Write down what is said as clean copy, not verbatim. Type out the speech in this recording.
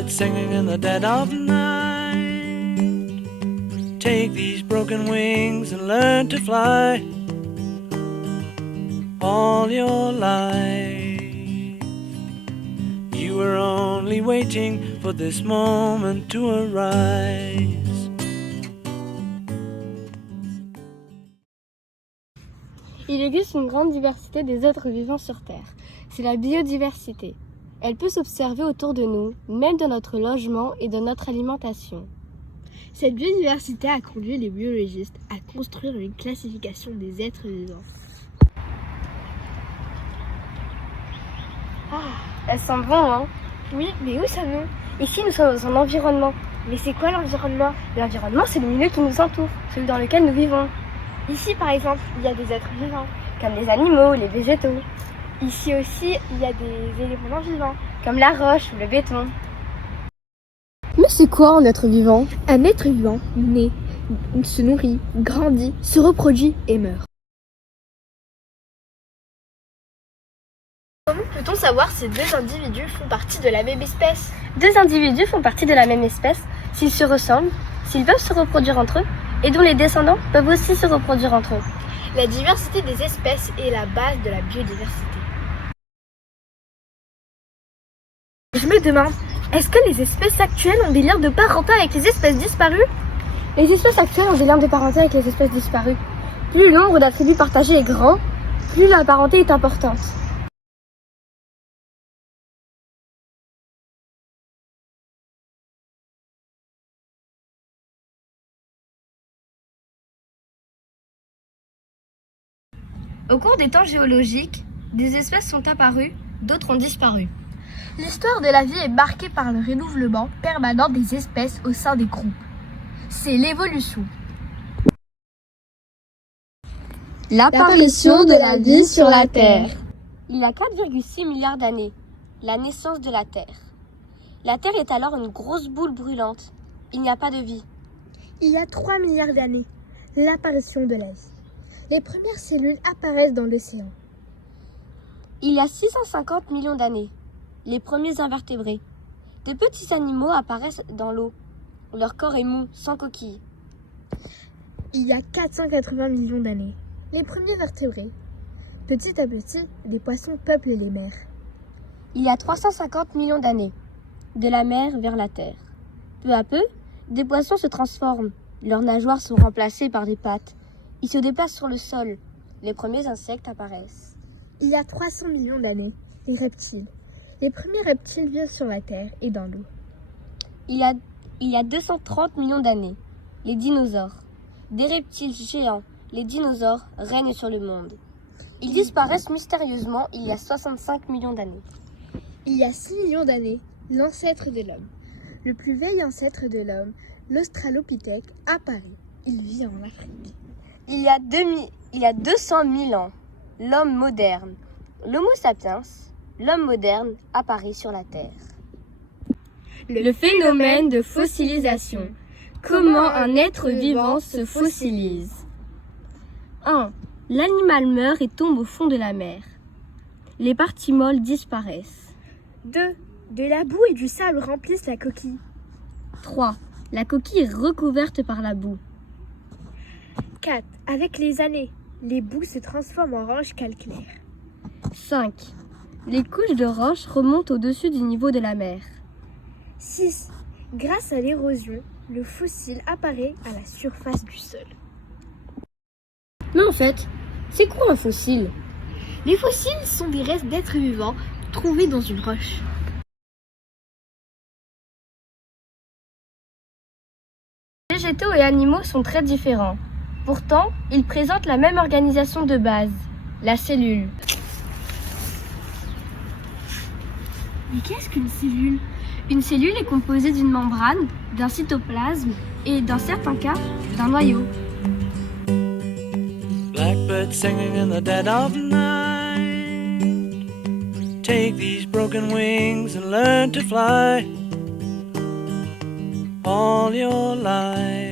Blackbird singing in the dead of night. Take these broken wings and learn to fly all your life. You were only waiting for this moment to arise. Il existe une grande diversité des êtres vivants sur Terre. C'est la biodiversité. Elle peut s'observer autour de nous, même dans notre logement et dans notre alimentation. Cette biodiversité a conduit les biologistes à construire une classification des êtres vivants. Elles sentent bon, hein? Oui, mais où sommes-nous? Ici, nous sommes dans un environnement. Mais c'est quoi l'environnement? L'environnement, c'est le milieu qui nous entoure, celui dans lequel nous vivons. Ici, par exemple, il y a des êtres vivants. Comme les animaux, les végétaux. Ici aussi, il y a des éléments non vivants. Comme la roche ou le béton. Mais c'est quoi un être vivant? Un être vivant naît, se nourrit, grandit, se reproduit et meurt. Comment peut-on savoir si deux individus font partie de la même espèce? Deux individus font partie de la même espèce s'ils se ressemblent, s'ils peuvent se reproduire entre eux, et dont les descendants peuvent aussi se reproduire entre eux. La diversité des espèces est la base de la biodiversité. Je me demande, est-ce que les espèces actuelles ont des liens de parenté avec les espèces disparues? Les espèces actuelles ont des liens de parenté avec les espèces disparues. Plus le nombre d'attributs partagés est grand, plus la parenté est importante. Au cours des temps géologiques, des espèces sont apparues, d'autres ont disparu. L'histoire de la vie est marquée par le renouvellement permanent des espèces au sein des groupes. C'est l'évolution. L'apparition de la vie sur la Terre. Il y a 4,6 milliards d'années, la naissance de la Terre. La Terre est alors une grosse boule brûlante. Il n'y a pas de vie. Il y a 3 milliards d'années, l'apparition de la vie. Les premières cellules apparaissent dans l'océan. Il y a 650 millions d'années, les premiers invertébrés. De petits animaux apparaissent dans l'eau. Leur corps est mou, sans coquille. Il y a 480 millions d'années, les premiers vertébrés. Petit à petit, les poissons peuplent les mers. Il y a 350 millions d'années, de la mer vers la terre. Peu à peu, des poissons se transforment. Leurs nageoires sont remplacées par des pattes. Ils se déplacent sur le sol. Les premiers insectes apparaissent. Il y a 300 millions d'années, les reptiles. Les premiers reptiles vivent sur la terre et dans l'eau. Il y a 230 millions d'années, les dinosaures. Des reptiles géants, les dinosaures, règnent sur le monde. Ils disparaissent mystérieusement il y a 65 millions d'années. Il y a 6 millions d'années, l'ancêtre de l'homme. Le plus vieil ancêtre de l'homme, l'Australopithèque, apparaît. Il vit en Afrique. Il y a 200 000 ans, l'homme moderne, l'Homo sapiens, l'homme moderne, apparaît sur la Terre. Le phénomène de fossilisation. Comment un être vivant se fossilise? 1. L'animal meurt et tombe au fond de la mer. Les parties molles disparaissent. 2. De la boue et du sable remplissent la coquille. 3. La coquille est recouverte par la boue. 4. Avec les années, les boues se transforment en roches calcaires. 5. Les couches de roches remontent au-dessus du niveau de la mer. 6. Grâce à l'érosion, le fossile apparaît à la surface du sol. Mais en fait, c'est quoi un fossile? Les fossiles sont des restes d'êtres vivants trouvés dans une roche. Végétaux et animaux sont très différents. Pourtant, ils présentent la même organisation de base, la cellule. Mais qu'est-ce qu'une cellule? Une cellule est composée d'une membrane, d'un cytoplasme et, dans certains cas, d'un noyau. Blackbird singing in the dead of night. Take these broken wings and learn to fly all your life.